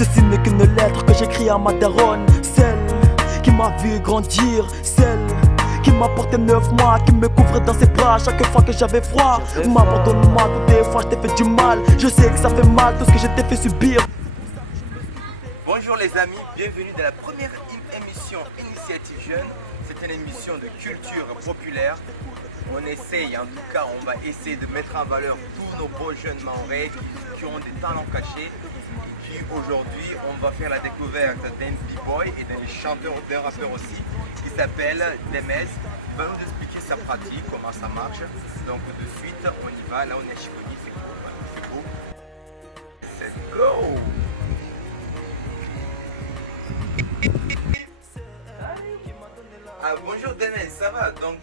Ceci n'est qu'une lettre que j'écris à ma daronne. Celle qui m'a vu grandir, celle qui m'a porté 9 mois, qui me couvrait dans ses bras chaque fois que j'avais froid. M'abandonne-moi, toutes les fois je t'ai fait du mal. Je sais que ça fait mal tout ce que je t'ai fait subir. Bonjour les amis, bienvenue dans la première émission Initiative Jeune. C'est une émission de culture populaire. On essaye, en tout cas, on va essayer de mettre en valeur tous nos beaux jeunes mahorais qui ont des talents cachés. Et puis aujourd'hui, on va faire la découverte d'un b-boy et d'un chanteur, d'un rappeur aussi, qui s'appelle Demez. Il va nous expliquer sa pratique, comment ça marche. Donc de suite, on y va. Là, on est à Chiconi, c'est cool. C'est beau. Let's go! Ah, bonjour Demez, ça va? Donc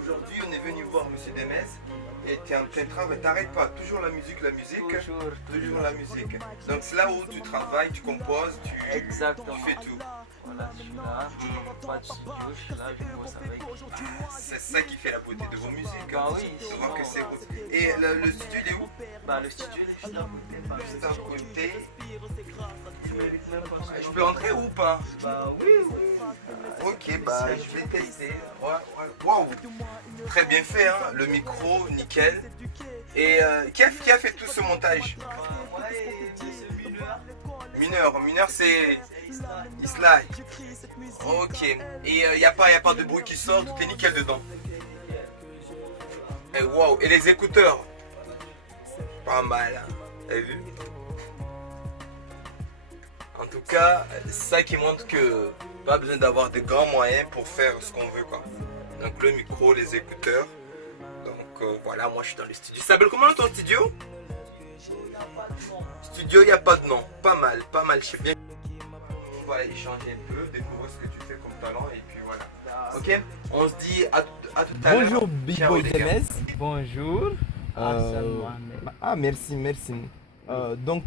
aujourd'hui on est venu voir Monsieur Demez et tu es en train de travailler, t'arrêtes pas, toujours la musique, toujours la musique. Donc c'est là où tu travailles, tu composes, Exactement. tu fais tout. Voilà, je suis là, pas de studio, je suis là, je bosse avec. C'est ça qui fait la beauté de vos musiques. Bah oui, De voir que c'est beau. Et le studio il est où? Bah le studio il est juste à côté, bah, Juste à côté. je mérite même pas. Je peux entrer ou pas? Bah oui, oui. Ok, bah je vais tester. Waouh, très bien fait, hein? Le micro, nickel. Et qui a fait tout ce montage? Moi et ce Mineur c'est Isla. Ok. Et y a pas de bruit qui sort, tout est nickel dedans. Et waouh, et les écouteurs? Pas mal, hein? T'as vu? En tout cas, c'est ça qui montre que pas besoin d'avoir de grands moyens pour faire ce qu'on veut, quoi. Donc le micro, les écouteurs. Donc voilà, moi je suis dans le studio. Ça s'appelle comment ton studio? Studio, il n'y a pas de nom. Pas mal, je sais bien. Voilà, échanger un peu, découvrir ce que tu fais comme talent et puis voilà. Ok, on se dit à tout à l'heure. Bonjour Big Ciao, Boy les gars. Demez. Bonjour. Ah merci. Donc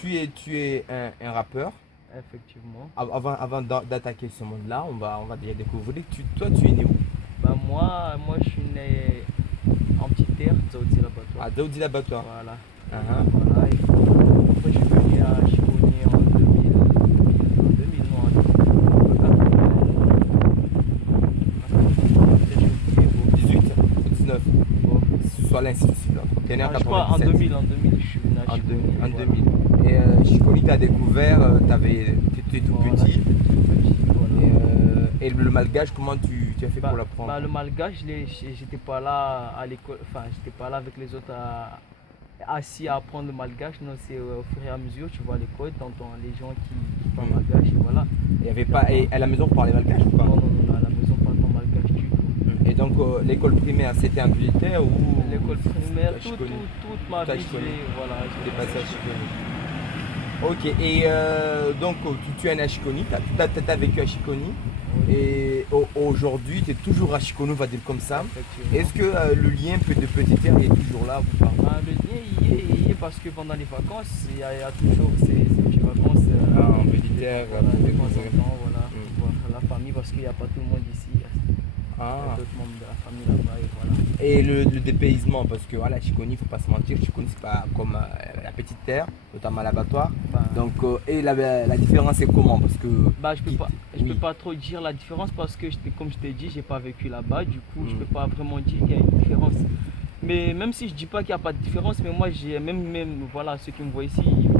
tu es un rappeur. Effectivement. Avant d'attaquer ce monde-là, on va déjà découvrir. Toi tu es né où? Bah moi je suis né en petite terre, Dzaoudzi l'abattoir. À Daoudi l'abattoir. Voilà. Uh-huh. Voilà. Et après je suis venu à Chiconi en 2000. En 2000, non, en 18 ou 19. Bon. Soit l'institut là. T'es né en Je crois en 97. 2000 je suis venu à En Chiconi. 2000. Et Chiconi t'as découvert, t'étais tout Voilà, petit. j'étais tout petit, voilà. Et le malgache, comment tu as fait pour l'apprendre? Le malgache, j'étais pas là à l'école, enfin j'étais pas là avec les autres assis à apprendre le malgache. Non, c'est au fur et à mesure, tu vois à l'école, t'entends les gens qui parlent malgache et voilà. Il y avait pas, et à la maison vous parlez malgache ou pas? Non, à la maison, pas tant malgache du tout. Et donc l'école primaire c'était un petit terre ou? L'école primaire, à Chiconi. toute ma Tout à vie, Chiconi. voilà. T'es passé à Chiconi. Ok, et donc tu es né à Chiconi, tu as vécu à Chiconi. Et aujourd'hui, tu es toujours à Chiconi, on va dire comme ça. Effectivement. Est-ce que le lien de Petit Terre est toujours là ou pas? Le lien il y est parce que pendant les vacances, il y a toujours ces petites vacances. En Petit Terre, Voilà, pour de des temps en cousins. temps, voilà, voir la famille parce qu'il n'y a pas tout le monde ici. Il y a d'autres membres de la famille là-bas et voilà. Et le dépaysement, parce que voilà, Chiconi, il ne faut pas se mentir, Chiconi c'est pas comme la Petite Terre, notamment l'abattoir. Donc, et la différence est comment? Parce que Je peux pas trop dire la différence parce que comme je t'ai dit, j'ai pas vécu là-bas, du coup je peux pas vraiment dire qu'il y a une différence. Mais même si je dis pas qu'il n'y a pas de différence, mais moi j'ai même voilà, ceux qui me voient ici, il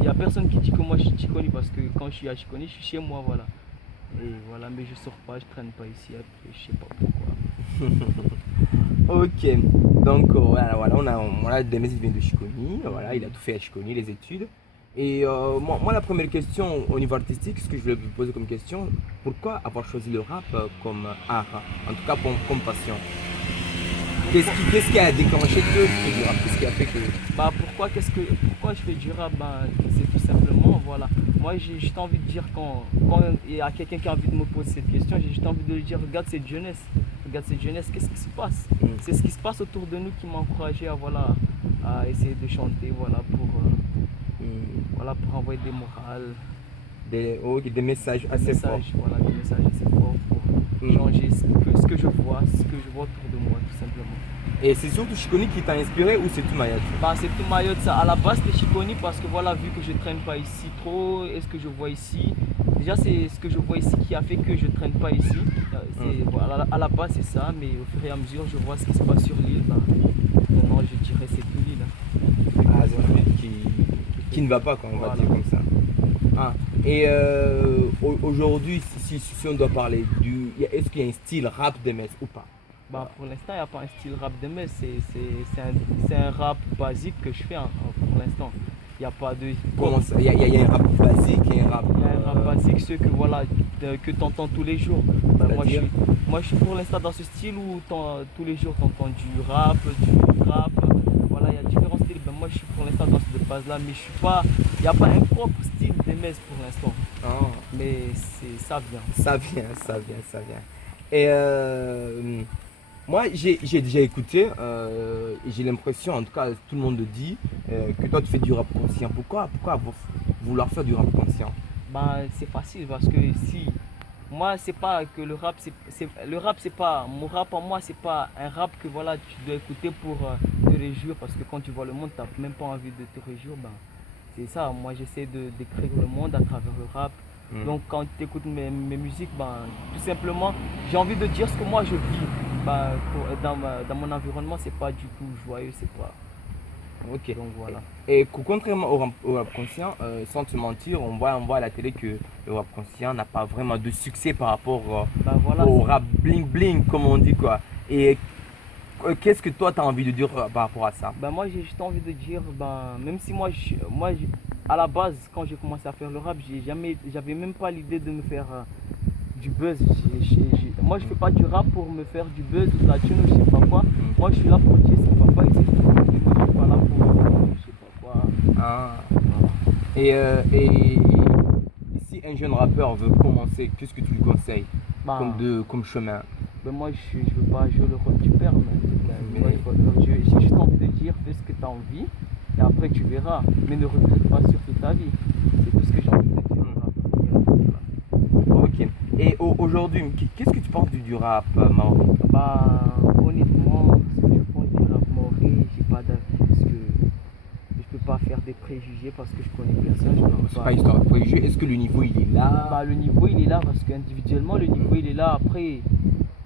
n'y a personne qui dit que moi je suis Chiconi parce que quand je suis à Chiconi, je suis chez moi, voilà. Et voilà, mais je sors pas, je traîne pas ici, après, je sais pas pourquoi. Ok, donc voilà, on a Demez, il vient de Chiconi, voilà, il a tout fait à Chiconi, les études. Et moi, la première question au niveau artistique, ce que je voulais vous poser comme question, pourquoi avoir choisi le rap comme art, en tout cas comme passion? Qu'est-ce qui a déclenché que tu fais du rap? Qu'est-ce qui a fait que... Pourquoi je fais du rap? C'est tout simplement, voilà. Moi j'ai juste envie de dire quand il y a quelqu'un qui a envie de me poser cette question, j'ai juste envie de lui dire regarde cette jeunesse, qu'est-ce qui se passe? C'est ce qui se passe autour de nous qui m'a encouragé à essayer de chanter, voilà, pour envoyer des morales. Des messages assez forts. Voilà, des messages assez forts changer ce que je vois autour de moi, tout simplement. Et c'est surtout Chiconi qui t'a inspiré ou c'est tout Mayotte? Bah, c'est tout Mayotte, ça. À la base, c'était Chiconi parce que voilà, vu que je traîne pas ici trop, et ce que je vois ici, déjà c'est ce que je vois ici qui a fait que je traîne pas ici. Voilà, à la base, c'est ça, mais au fur et à mesure, je vois ce qui se passe sur l'île. Bah, maintenant, je dirais c'est tout l'île. Ah, c'est un truc qui ne va pas, quoi, on va dire comme ça. Ah. Et aujourd'hui, si on doit parler est-ce qu'il y a un style rap de Metz ou pas? Bah, pour l'instant, il n'y a pas un style rap de Metz, c'est un rap basique que je fais pour l'instant. Il n'y a pas de... Comment ça? Il y a un rap basique et un rap... Il y a un rap basique, ceux que voilà, que tu entends tous les jours. Bah, moi je suis pour l'instant dans ce style où tous les jours tu entends du rap. Voilà, il y a différents styles. Ben, moi je suis pour l'instant dans cette base-là, mais je suis pas... Il n'y a pas un propre style de Metz pour l'instant. Oh. Mais ça vient. Ça vient. Et moi j'ai déjà écouté et j'ai l'impression, en tout cas tout le monde le dit, que toi tu fais du rap conscient. Pourquoi vouloir faire du rap conscient? Bah, c'est facile parce que si moi c'est pas que le rap le rap c'est pas mon rap en moi, c'est pas un rap que voilà tu dois écouter pour te réjouir, parce que quand tu vois le monde t'as même pas envie de te réjouir. Ben c'est ça, moi j'essaie de décrire le monde à travers le rap. Donc quand tu écoutes mes musiques, ben, tout simplement j'ai envie de dire ce que moi je vis. Ben, dans mon environnement c'est pas du tout joyeux, c'est pas... Ok. Donc voilà. Et contrairement au rap conscient, sans te mentir, on voit à la télé que le rap conscient n'a pas vraiment de succès par rapport au rap bling bling comme on dit, quoi. Et qu'est-ce que toi tu as envie de dire par rapport à ça? Ben moi j'ai juste envie de dire, même si moi à la base quand j'ai commencé à faire le rap, j'avais même pas l'idée de me faire du buzz. Moi je fais pas du rap pour me faire du buzz ou de la thune ou je sais pas quoi. Moi je suis là pour dire ce qui va pas ici. Et moi je suis pas là pour je sais pas quoi. Ah. Et si un jeune rappeur veut commencer, qu'est-ce que tu lui conseilles comme chemin? Ben moi je veux pas jouer le rôle du père, j'ai juste envie de dire fais ce que tu as envie et après tu verras, mais ne regrette pas sur toute ta vie. C'est tout ce que j'ai envie de dire. Ok. Et aujourd'hui, qu'est-ce que tu penses du rap maori? Honnêtement, ce que je pense du rap maori, j'ai pas d'avis parce que je peux pas faire des préjugés parce que je connais personne. C'est pas histoire de préjugés. Est-ce que le niveau il est là? Le niveau il est là parce qu'individuellement le niveau il est là. Après,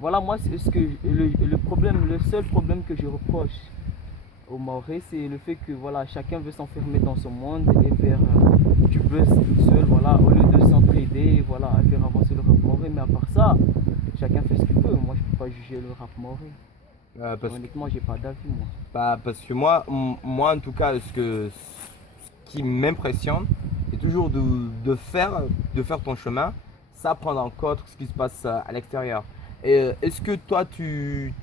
voilà, moi c'est ce que le seul problème que je reproche au Maoré, c'est le fait que voilà, chacun veut s'enfermer dans son monde et faire du buzz tout seul, voilà, au lieu de s'entraider, voilà, à faire avancer le rap maoré. Mais à part ça, chacun fait ce qu'il veut. Moi je peux pas juger le rap maoré. Honnêtement, j'ai pas d'avis moi. Parce que moi en tout cas, ce qui m'impressionne, c'est toujours de faire ton chemin, sans prendre en compte ce qui se passe à l'extérieur. Et est-ce que toi tu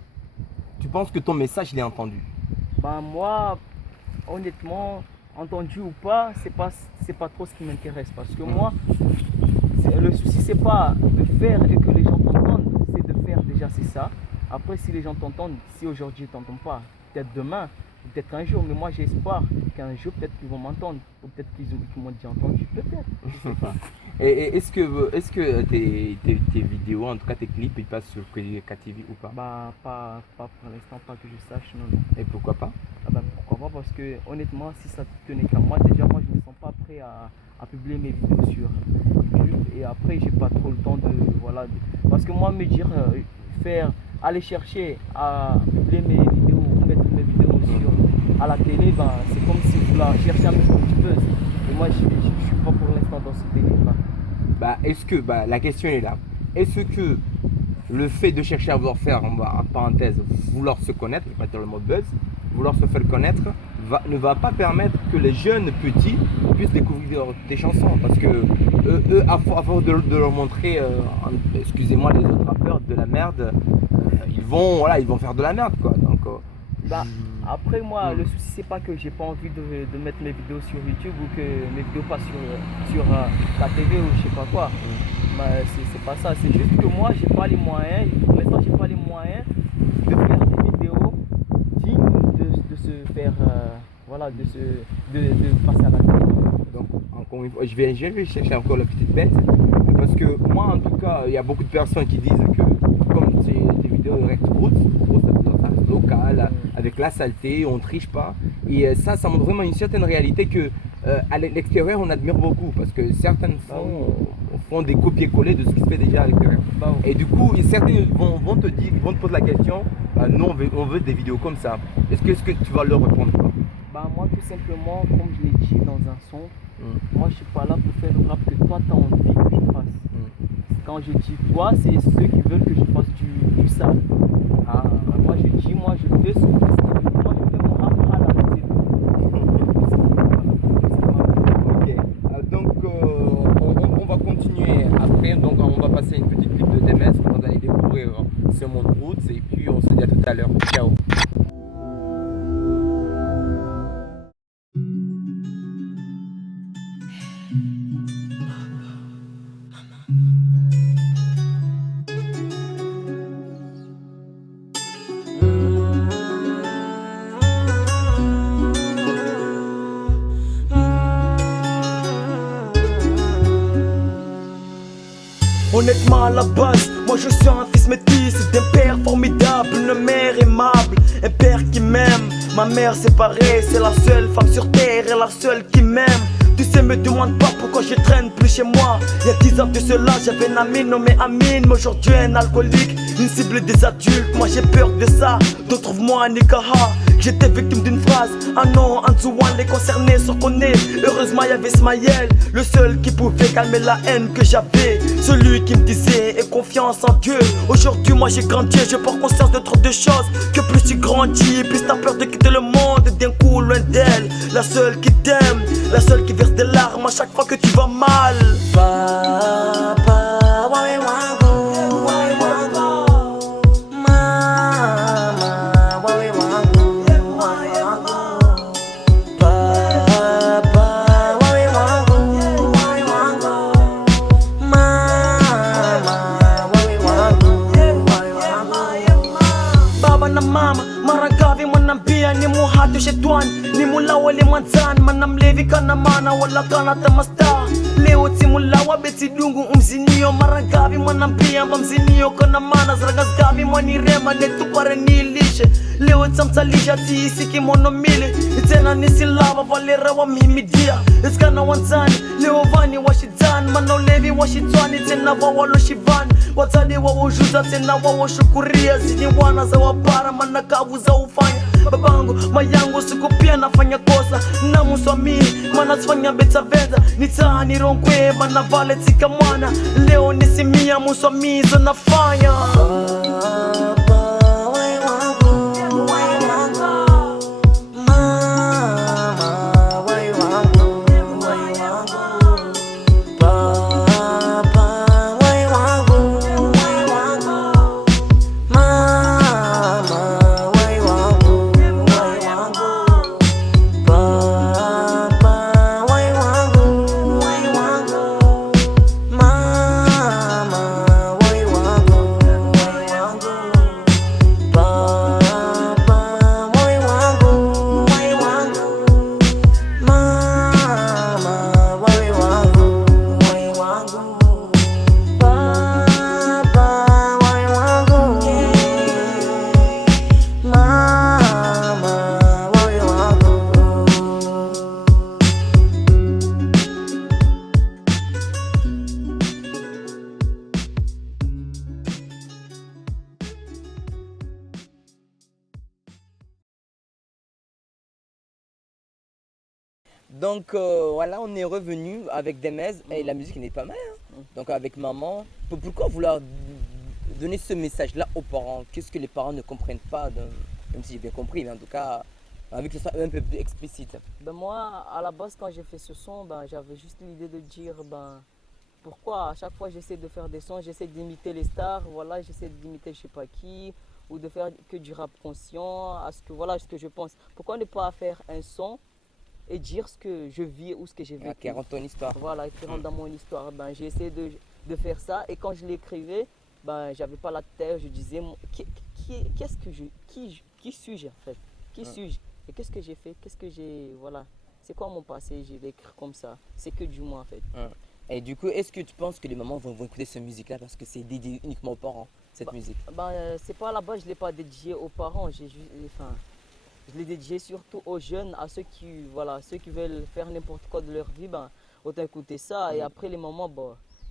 penses que ton message il est entendu? Moi, honnêtement, entendu ou pas, c'est pas trop ce qui m'intéresse, parce que moi, le souci c'est pas de faire et que les gens t'entendent, c'est de faire déjà, c'est ça. Après, si les gens t'entendent, si aujourd'hui ils t'entendent pas, peut-être demain, peut-être un jour, mais moi j'ai espoir qu'un jour peut-être qu'ils vont m'entendre, ou peut-être qu'ils m'ont déjà entendu, peut-être, je sais pas. Et est-ce que tes vidéos, en tout cas tes clips, ils passent sur KTV ou pas? Pas pour l'instant, pas que je sache, non. Et pourquoi pas? Pourquoi pas? Parce que honnêtement, si ça tenait qu'à moi, déjà moi je me sens pas prêt à publier mes vidéos sur YouTube, et après j'ai pas trop le temps parce que moi me dire aller chercher à publier mes vidéos ou mettre mes vidéos à la télé, c'est comme si je voulais chercher à me faire du buzz. Et moi je suis pas pour l'instant dans ce délire-là. Est-ce que la question est là. Est-ce que le fait de chercher à vouloir faire, en parenthèse, vouloir se connaître, je vais pas dire le mot buzz, vouloir se faire connaître, ne va pas permettre que les jeunes petits puissent découvrir tes chansons? Parce que eux à force de leur montrer, excusez-moi les autres rappeurs, de la merde, ils vont faire de la merde, quoi. Donc, après moi, le souci c'est pas que j'ai pas envie de mettre mes vidéos sur YouTube ou que mes vidéos passent sur la TV ou je sais pas quoi. C'est pas ça, c'est juste que moi j'ai pas les moyens, pour l'instant j'ai pas les moyens de faire des vidéos dignes de se faire, de passer à la télé. Donc encore une fois, je vais chercher encore la petite bête, parce que moi en tout cas, il y a beaucoup de personnes qui disent que vidéo reste roots, ça reste local, avec la saleté, on triche pas. Et ça montre vraiment une certaine réalité que à l'extérieur on admire beaucoup parce que certaines font des copier-coller de ce qui se fait déjà à l'extérieur. Et du coup, certains vont te dire, vont te poser la question, nous on veut des vidéos comme ça. Est-ce que tu vas leur répondre quoi? Moi tout simplement, comme je l'ai dit dans un son, moi je suis pas là pour faire le rap que toi tu as envie que je fasse. Quand je dis toi, c'est ceux qui veulent que je fasse du sale. Moi je dis, moi je fais ce que moi je fais mon rap à la base. Ok. Donc on va continuer après, donc on va passer une petite clip de DMS, on va aller découvrir ce monde roots et puis on se dit à tout à l'heure. Ciao. Honnêtement à la base, moi je suis un fils métis d'un père formidable, une mère aimable, un père qui m'aime. Ma mère séparée, c'est la seule femme sur terre et la seule qui m'aime. Tu sais, me demande pas pourquoi je traîne plus chez moi. Il y a 10 ans de cela, j'avais une amie nommée Amine, mais aujourd'hui un alcoolique, une cible des adultes. Moi j'ai peur de ça, donc trouve-moi un Nikaha. J'étais victime d'une phrase, ah non, Anzouan, les concernés sont connus. Heureusement il y avait Smaïel, le seul qui pouvait calmer la haine que j'avais. Celui qui me disait, aie confiance en Dieu. Aujourd'hui moi j'ai grandi, je prends conscience de trop de choses. Que plus tu grandis, plus t'as peur de quitter le monde d'un coup loin d'elle. La seule qui t'aime, la seule qui verse des larmes à chaque fois que tu vas mal. Papa, why wango, why wango, mama, why wango, why wango, papa, why wango, why wango, mama, why wango. Baba na mama maragavi manambia ni muhatu shetwani ni mulawa le manzani manamlevi kana mana wala kana tamasta leo timulawa beti dungu umzinio maragavi manambia mziniyo kana mana zragazgavi manirema netupare nilishe leo tamtalisha tiisi kimono mile tena nisilava valera wa mimidia iskana wanzani leo vani washidani manolevi washitwani tena wawalo shivani watani wawojuza tena wawoshukuria zini wana za wapara manakavu za ufanya babangu mayangu siku pia nafanya kosa na muswamini manasfanya beta venda nitani ronkwe manavale tika mwana leo nisimia muswamizo nafanya Donc voilà, on est revenu avec Demez et la musique n'est pas mal. Donc avec maman, pourquoi vouloir donner ce message-là aux parents? Qu'est-ce que les parents ne comprennent pas, même si j'ai bien compris, mais en tout cas, avec que ce soit un peu plus explicite. Moi, à la base, quand j'ai fait ce son, j'avais juste l'idée de dire pourquoi à chaque fois j'essaie de faire des sons, j'essaie d'imiter les stars, voilà, j'essaie d'imiter je sais pas qui, ou de faire que du rap conscient, voilà ce que je pense. Pourquoi ne pas faire un son et dire ce que je vis ou ce que j'ai vécu. Qui rentre ton histoire. Voilà, qui rentre dans mon histoire. J'ai essayé de faire ça et quand je l'écrivais, j'avais pas la tête, je disais qui suis-je en fait? Qui suis-je? Et qu'est-ce que j'ai fait? Qu'est-ce que j'ai. Voilà. C'est quoi mon passé? Je vais écrire comme ça. C'est que du moi en fait. Et du coup, est-ce que tu penses que les mamans vont écouter cette musique-là parce que c'est dédié uniquement aux parents? cette musique? C'est pas là-bas, je l'ai pas dédié aux parents. Je l'ai dédié surtout aux jeunes, à ceux qui veulent faire n'importe quoi de leur vie, autant écouter ça. Et après les moments,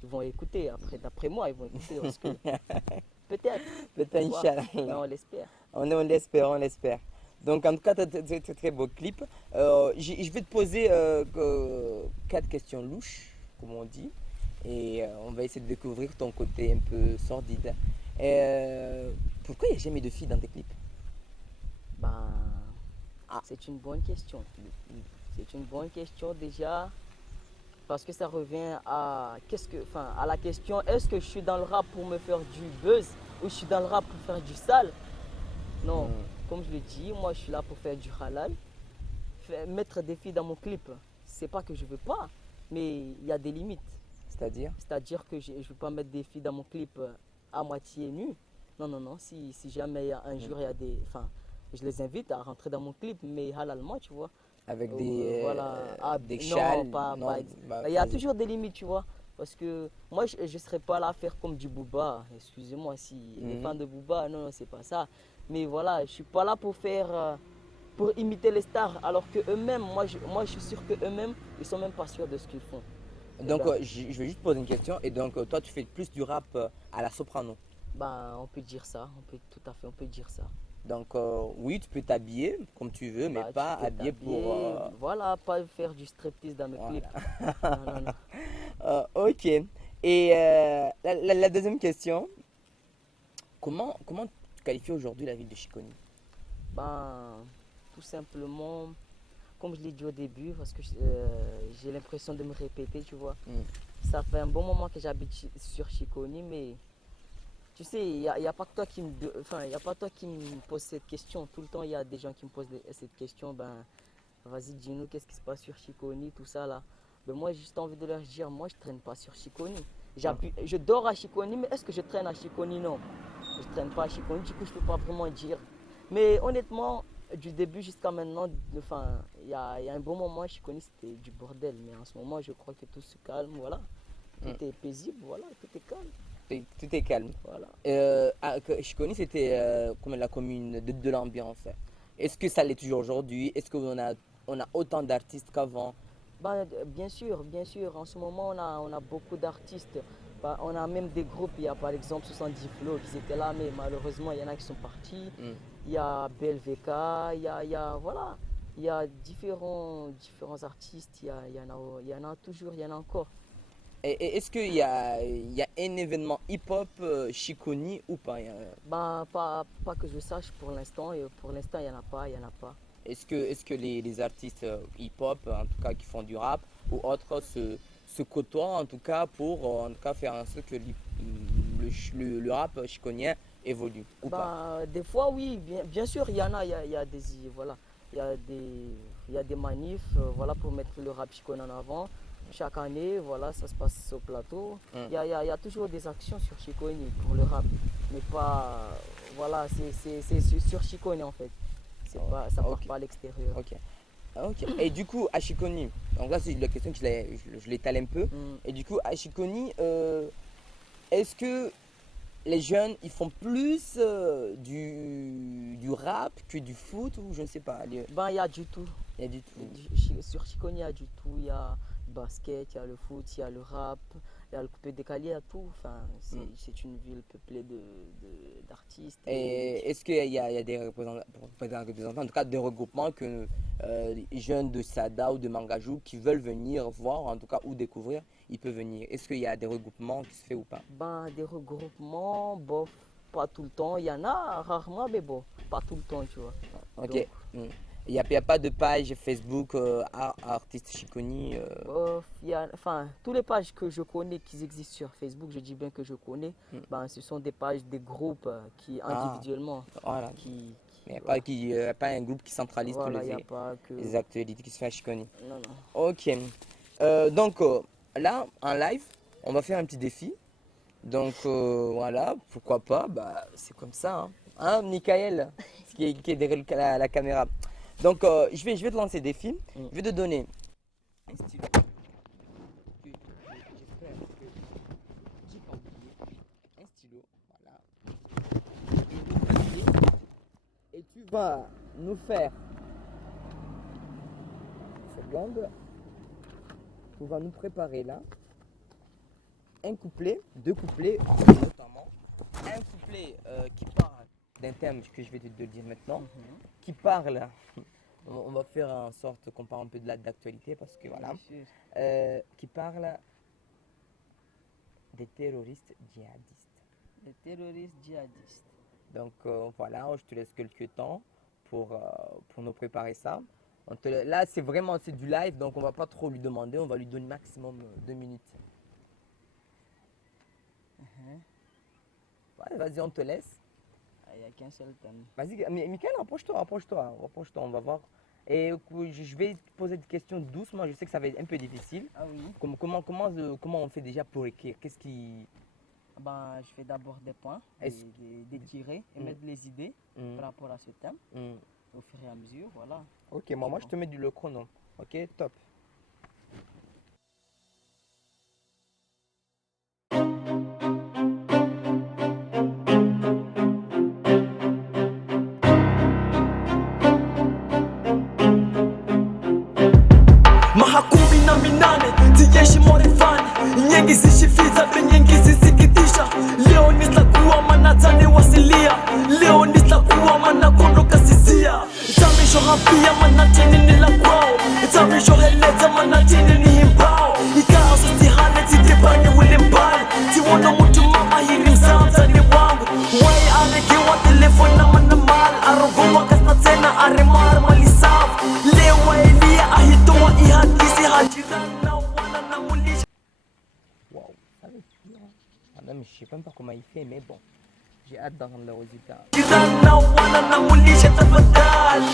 ils vont écouter. Après, d'après moi, ils vont écouter parce que peut-être. Peut-être, tu vois. Inch'Allah. Mais on l'espère. On l'espère, on l'espère. Donc, en tout cas, très beau clip. Je vais te poser 4 questions louches, comme on dit. Et on va essayer de découvrir ton côté un peu sordide. Pourquoi il n'y a jamais de filles dans tes clips? C'est une bonne question. C'est une bonne question déjà. Parce que ça revient à à la question, est-ce que je suis dans le rap pour me faire du buzz ou je suis dans le rap pour faire du sale? Non, comme je le dis, moi je suis là pour faire du halal. Mettre des filles dans mon clip, c'est pas que je veux pas, mais il y a des limites. C'est-à-dire? C'est-à-dire que je ne veux pas mettre des filles dans mon clip à moitié nues. Non. Si jamais un jour il y a des. Enfin, je les invite à rentrer dans mon clip, mais halalement, tu vois. Avec des Non, châles? il y a toujours des limites, tu vois. Parce que moi, je ne serais pas là à faire comme du Booba. Excusez-moi si les fans de Booba, non, c'est pas ça. Mais voilà, je ne suis pas là pour faire, pour imiter les stars. Alors que eux-mêmes, moi, je suis sûr qu'eux-mêmes, ils sont même pas sûrs de ce qu'ils font. Donc, je vais juste poser une question. Et donc, toi, tu fais plus du rap à la soprano? On peut dire ça, on peut dire ça. Donc, oui, tu peux t'habiller comme tu veux, mais Tu pas peux habiller pour. t'habiller, Voilà, pas faire du striptease dans mes clips. Non. Ok. Et la deuxième question, comment tu qualifies aujourd'hui la ville de Chiconi? Tout simplement, comme je l'ai dit au début, parce que j'ai l'impression de me répéter, tu vois. Ça fait un bon moment que j'habite sur Chiconi, mais tu sais, il y a pas que toi qui il y a pas toi qui me pose cette question. Tout le temps, il y a des gens qui me posent cette question. Vas-y, dis-nous qu'est-ce qui se passe sur Chiconi, tout ça là. Moi, j'ai juste envie de leur dire, moi, je traîne pas sur Chiconi. Je dors à Chiconi, mais est-ce que je traîne à Chiconi? Non. Je traîne pas à Chiconi, du coup, je peux pas vraiment dire. Mais honnêtement, du début jusqu'à maintenant, il y a un bon moment, Chiconi, c'était du bordel. Mais en ce moment, je crois que tout se calme, voilà. Tout est paisible, voilà, tout est calme. Tout est calme. Voilà. Chiconi, c'était comme la commune de l'ambiance. Est-ce que ça l'est toujours aujourd'hui? Est-ce qu'on a autant d'artistes qu'avant? Bien sûr. En ce moment, on a beaucoup d'artistes. On a même des groupes. Il y a par exemple 70 Flow qui étaient là, mais malheureusement, il y en a qui sont partis. Il y a BLVK, voilà. Il y a différents artistes. Il y en a toujours, il y en a encore. Et est-ce qu'il y a un événement hip-hop Chiconi ou pas? Pas que je sache pour l'instant. Et pour l'instant, il n'y en a pas. Est-ce que les artistes hip-hop, en tout cas qui font du rap ou autres, se côtoient en tout cas pour en tout cas faire en sorte que le rap chiconien évolue ou pas? Des fois, oui, bien sûr, il y en a. Il y a des, voilà, il y a des manifs voilà, pour mettre le rap chiconien en avant. Chaque année, voilà, ça se passe au plateau. Il y a toujours des actions sur Chiconi pour le rap. Mais pas. Voilà, c'est sur Chiconi en fait. Ça ne part pas à l'extérieur. Ok. Et du coup, à Chiconi, donc là c'est la question que je l'étale un peu. Et du coup, à Chiconi, est-ce que les jeunes ils font plus du rap que du foot ou je ne sais pas? Il y a du tout. Il y a du tout. Sur Chiconi, il y a du tout. Il y a le basket, il y a le foot, il y a le rap, il y a le coupé décalé, il y a tout. C'est une ville peuplée d'artistes. Et est-ce qu'il y a des représentants, en tout cas des regroupements que les jeunes de Sada ou de Mangajou qui veulent venir voir, en tout cas, ou découvrir, ils peuvent venir? Est-ce qu'il y a des regroupements qui se fait ou pas? Des regroupements, bof, pas tout le temps. Il y en a rarement, mais bon, pas tout le temps, tu vois. Ok. Il n'y a pas de page Facebook artiste Chiconi tous les pages que je connais qui existent sur Facebook, je dis bien que je connais, ce sont des pages des groupes qui individuellement. Voilà. Il n'y a pas un groupe qui centralise tous les actualités qui se font à Chiconi. Non. Ok. Donc là, en live, on va faire un petit défi. Donc voilà, pourquoi pas, c'est comme ça. Hein, Michael, qui est derrière la caméra. Donc je vais te lancer des défi. Je vais te donner un stylo. J'espère que j'ai pas oublié. Un stylo, voilà. vas nous faire. Seconde. Tu vas nous préparer là un couplet, deux couplets notamment. Un couplet qui parle d'un thème que je vais te dire maintenant, qui parle. On va faire en sorte qu'on parle un peu de d'actualité parce que voilà. Qui parle des terroristes djihadistes. Les terroristes djihadistes. Donc voilà, je te laisse quelques temps pour nous préparer ça. Là, c'est du live, donc on va pas trop lui demander, on va lui donner maximum 2 minutes. Ouais, vas-y, on te laisse. Il n'y a qu'un seul thème. Vas-y, Michael, rapproche-toi, on va voir. Et je vais te poser des questions doucement, je sais que ça va être un peu difficile. Ah oui. Comment on fait déjà pour écrire? Qu'est-ce qui... Ben, je fais d'abord des points, des tirés et mettre les idées par rapport à ce thème. Au fur et à mesure, voilà. Ok, moi je te mets le chrono. Ok, top. Mahakumi na minane zijeshi morefani nyingi zishifiza nyingi zisikitisha. Leo nitakuwa manatani wasilia, leo nitakuwa manakondoka sisia. Zamisho hapia manatini ni la kwao, zamisho heleza manatini ni himbao. Ikao sitihane zitibani wili mbali, tiwono mtu mama hiri mzamzani wangu. Wai alegiwa telefoni na manamali, arogowa kasna tena aremar malisafu. Lewa elia ahitoa ihadisi hajirana wana na mulisha. Waouh, ça va être dur. Ah non, mais je sais même pas comment il fait, mais bon, j'ai hâte d'entendre le résultat. Jirana wana na mulisha tafadhali.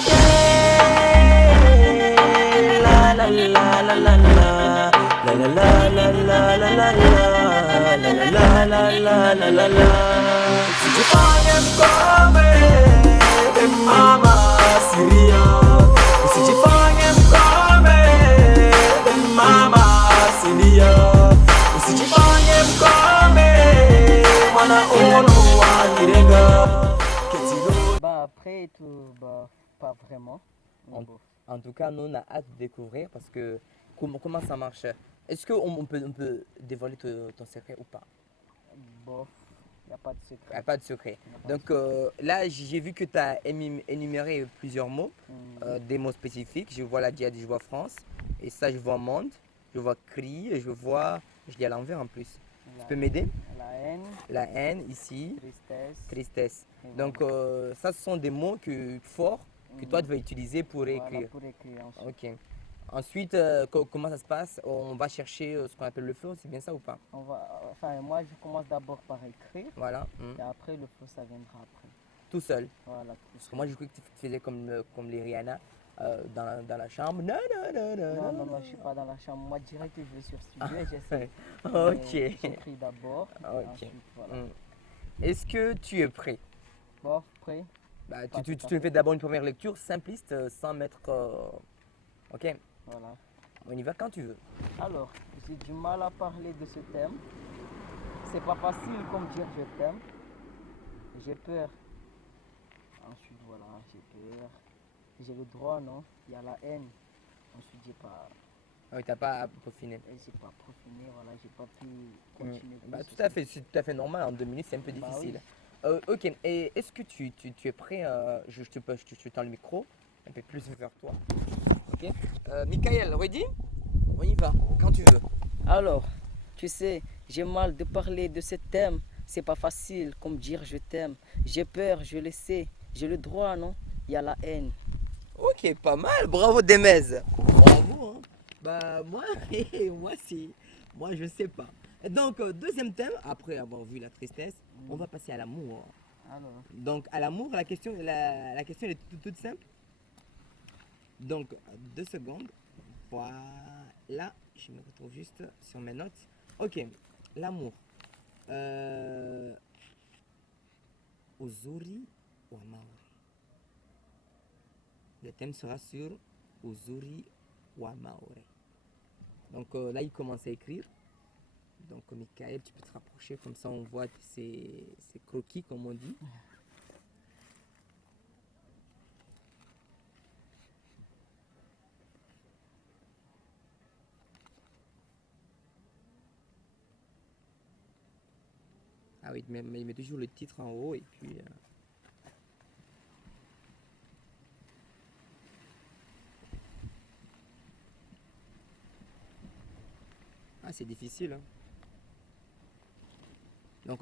La la la la la la. La la la la la la la la. La la la la la la. Usijifanye mkome, mama Siria. Usijifanye mkome, mama Siria. Usijifanye mkome, mwana ono wa Irenga. Bah après tout, bah pas vraiment. En tout cas, nous on a hâte de découvrir parce que comment ça marche. Est-ce qu'on peut dévoiler ton secret ou pas? Bon, il n'y a pas de Il n'y secret. a pas de secret. Donc là, j'ai vu que tu as énuméré plusieurs mots, des mots spécifiques. Je vois la djihad, je vois France, et ça je vois monde, je vois cri, et je lis à l'envers en plus. Tu peux m'aider? La haine, La haine ici, tristesse. tristesse. Et Donc ça, ce sont des mots forts que toi tu vas utiliser pour voilà, écrire. pour écrire ensuite. Ok. Ensuite, comment ça se passe? On va chercher ce qu'on appelle le flow, c'est bien ça ou pas? Moi je commence d'abord par écrire Voilà. et après le flow ça viendra après. Tout seul. Voilà. Parce que moi, je croyais que tu faisais comme les Rihanna dans la chambre. Non, non, non, non. Non, je suis pas dans la chambre. Moi direct je vais sur studio et j'essaie. Ok. J'écris d'abord. Ok. Ensuite, voilà. Est-ce que tu es prêt? Bon, prêt. Bah, Pas tu tout à te fait. fais d'abord une première lecture simpliste sans mettre. Ok. Voilà. On y va quand tu veux. Alors, j'ai du mal à parler de ce thème. C'est pas facile comme dire je t'aime. J'ai peur. Ensuite, voilà, j'ai peur. J'ai le droit, non? Il y a la haine. Ensuite, j'ai pas Oui, t'as pas peaufiné. profiné, voilà, j'ai pas pu continuer. Bah, plus. tout à fait, c'est tout à fait normal. En 2 minutes, c'est un peu Bah difficile. Ok. Et est-ce que tu es prêt? Je tends le micro un peu plus vers toi. Ok. Michael, ready? On y va. Quand tu veux. Alors, tu sais, j'ai mal de parler de ce thème. C'est pas facile comme dire je t'aime. J'ai peur, je le sais. J'ai le droit, non? Il y a la haine. Ok, pas mal, bravo Demez. Bravo. Hein. Bah moi, moi je sais pas. Et donc deuxième thème, après avoir vu la tristesse, on va passer à l'amour. Alors, Donc à l'amour, la question elle est toute simple. Donc 2 secondes. Voilà, je me retrouve juste sur mes notes. Ok, l'amour. Uzuri wa Maori. Le thème sera sur Uzuri wa Maori. Donc là, il commence à écrire. Donc, Michael, tu peux te rapprocher, comme ça on voit ses croquis, comme on dit. Ah oui, mais il met toujours le titre en haut et puis. Ah, c'est difficile. Hein. Donc,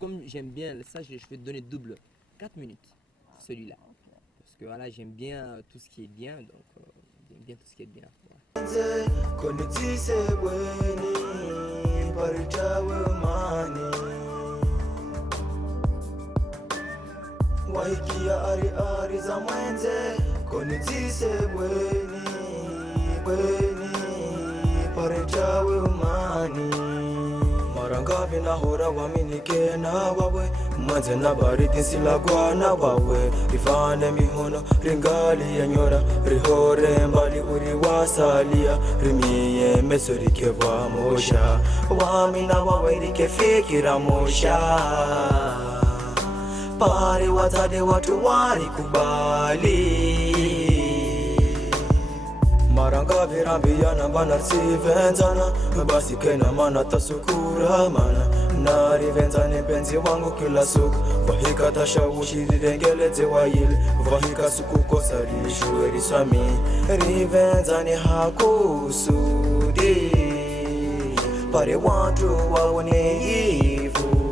comme j'aime bien ça, je vais te donner double. 4 minutes pour celui-là. Parce que voilà, j'aime bien tout ce qui est bien. Donc, j'aime bien tout ce qui est bien. Waikia ari ari za mwenze konitise bweni bweni parechawe umani marangavi nahora waminike na wawe mwenze na baridi silagwa na wawe rivane mihono ringali yanyora rihore mbali uri wasalia rimiye meso rikeva mosha wamina wawe rikefikira mosha pare watade watu warikubali maranga virambiana banasivenzana basi kena mana tasukura mana narivenzane penzi wangu kila suku vahika tashawishi rirengeleze wayili vahika suku kosa rishwe riswami rivenzane hakusudi pare watu waone ivu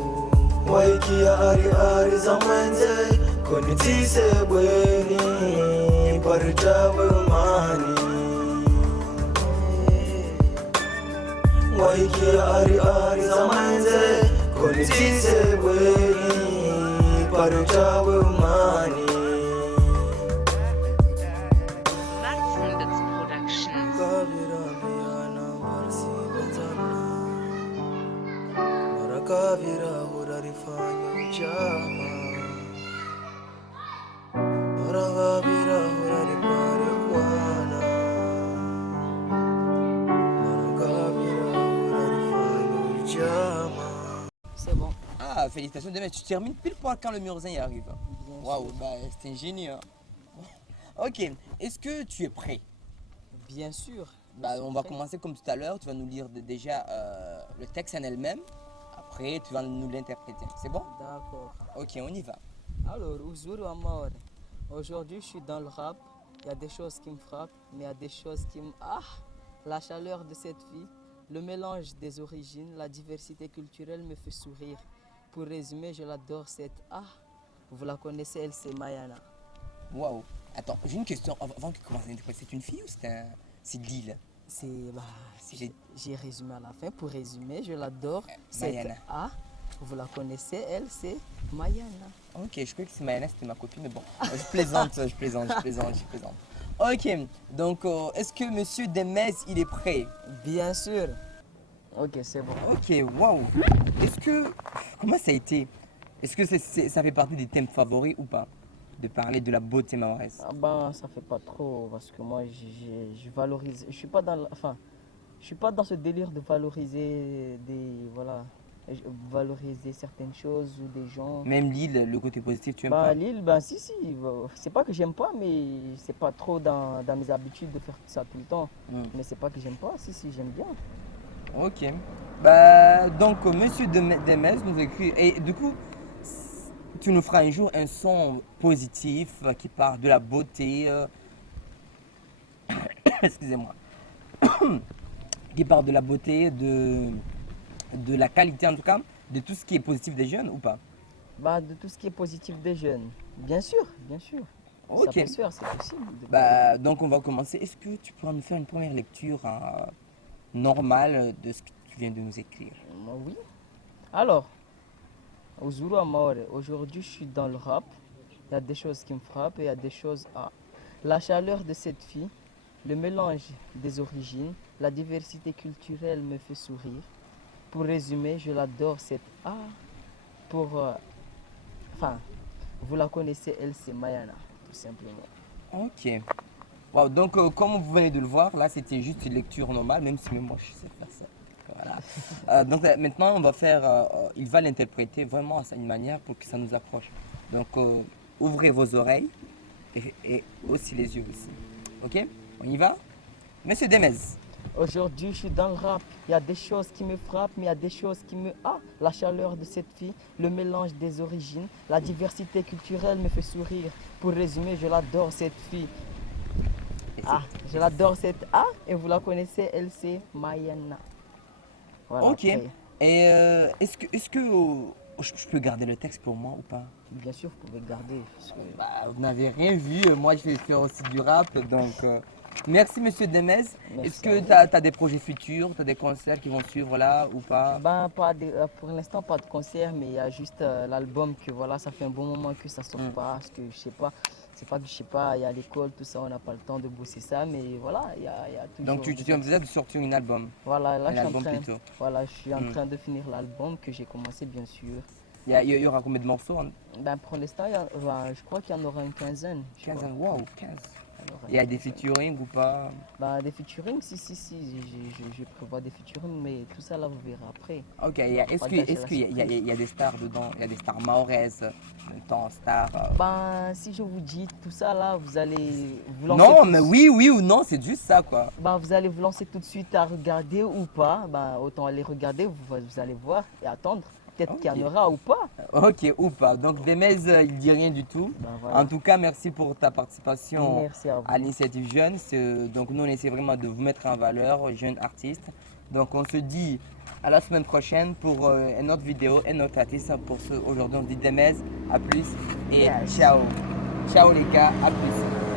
waikia ari ari za mwenze konitise bweni parichawe umani waikia ari ari za mwenze konitise bweni parichawe umani Kavira urarifanya ujama Marangavira uraripare kwana Marangavira urarifanya ujama. C'est bon. Ah, félicitations Demez, tu termines pile poil quand le Murzin y arrive. Waouh, bah c'est un génie. Hein. Ok, est-ce que tu es prêt? Bien sûr. Bah, on va commencer comme tout à l'heure, tu vas nous lire déjà le texte en elle-même. Après, tu vas nous l'interpréter. C'est bon? D'accord. Ok, on y va. Alors, Uzuru Amor, aujourd'hui je suis dans le rap. Il y a des choses qui me frappent, mais il y a des choses qui me... Ah! La chaleur de cette fille, le mélange des origines, la diversité culturelle me fait sourire. Pour résumer, je l'adore cette... Ah! Vous la connaissez, elle c'est Mayana. Waouh! Attends, j'ai une question avant que tu commences à interpréter. C'est une fille ou c'est de Lille? J'ai résumé à la fin. Pour résumer, je l'adore. Mayana. Ah, vous la connaissez, elle, c'est Mayana. Ok, je croyais que c'est Mayana, c'était ma copine, mais bon, je plaisante. Ok, donc est-ce que Monsieur Demez, il est prêt? Bien sûr. Ok, c'est bon. Ok, waouh. Comment ça a été? Est-ce que ça fait partie des thèmes favoris ou pas? De parler de la beauté mahoraise? Ah ben, ça fait pas trop parce que moi je valorise, je suis pas dans ce délire de valoriser valoriser certaines choses ou des gens. Même Lille, le côté positif, tu aimes bah, pas? Lille, ben si, c'est pas que j'aime pas, mais c'est pas trop dans mes habitudes de faire ça tout le temps. Mais c'est pas que j'aime pas, si j'aime bien. Ok, bah donc Monsieur Demez nous écrit, et du coup tu nous feras un jour un son positif qui parle de la beauté, excusez-moi, qui parle de la beauté, de la qualité en tout cas, de tout ce qui est positif des jeunes ou pas? Bah, de tout ce qui est positif des jeunes, bien sûr. Ok. Ça peut se faire, c'est possible. Bah, donc on va commencer. Est-ce que tu pourras nous faire une première lecture normale de ce que tu viens de nous écrire? Oui. Alors, Uzuru Amore, aujourd'hui je suis dans le rap. Il y a des choses qui me frappent et il y a des choses à... La chaleur de cette fille, le mélange des origines, la diversité culturelle me fait sourire. Pour résumer, je l'adore cette... Ah, vous la connaissez, elle c'est Mayana, tout simplement. Ok. Wow, donc comme vous venez de le voir, là c'était juste une lecture normale, même si même moi je sais faire ça. Voilà. Donc maintenant on va faire, il va l'interpréter vraiment à une manière pour que ça nous approche. Donc ouvrez vos oreilles et aussi les yeux aussi. Ok? On y va? Monsieur Demez. Aujourd'hui, je suis dans le rap. Il y a des choses qui me frappent, mais il y a des choses qui me... Ah, la chaleur de cette fille, le mélange des origines, la diversité culturelle me fait sourire. Pour résumer, je l'adore cette fille. Ah, je l'adore cette... Ah, et vous la connaissez, elle c'est Mayana. Voilà, Ok. après, Et est-ce que je peux garder le texte pour moi ou pas? bien sûr, vous pouvez garder. Parce que... Bah, vous n'avez rien vu, moi je vais faire aussi du rap, donc merci Monsieur Demez. Est-ce que tu as des projets futurs, tu as des concerts qui vont suivre là ou pas? Ben, pour l'instant, pas de concert, mais il y a juste l'album que voilà, ça fait un bon moment que ça sort pas, parce que je sais pas, c'est pas que je sais pas, il y a l'école, tout ça, on n'a pas le temps de bosser ça, mais voilà, il y a toujours... Donc tu envisages de sortir un album? Voilà, là, Un album plutôt. voilà, je suis en train de finir l'album que j'ai commencé, bien sûr. Il y aura combien de morceaux? Ben, pour l'instant, je crois qu'il y en aura une quinzaine. je 15, crois. wow, 15. Il y en aura Il y a une des quinzaine. featuring ou pas? Ben, des featuring, si, je prévois des featuring, mais tout ça, là, vous verrez après. Ok, Pas est-ce gâcher la qu'il y a des stars dedans? Il y a des stars mahoraises, temps stars. Ben, si je vous dis tout ça, là, vous allez vous lancer... Non, tout de mais suite. oui ou non, c'est juste ça quoi. Ben, vous allez vous lancer tout de suite à regarder ou pas. Ben, autant aller regarder, vous allez voir et attendre. Peut-être qu'il y en Ok. aura ou pas. Ok, ou pas. Donc Demez, il dit rien du tout. Ben, voilà. En tout cas, merci pour ta participation Merci à vous. à l'initiative Jeune. Donc nous, on essaie vraiment de vous mettre en valeur, jeunes artistes. Donc on se dit à la semaine prochaine pour une autre vidéo, un autre artiste. Pour ce, aujourd'hui, on dit Demez, à plus et Yes. ciao. Ciao les gars, à plus.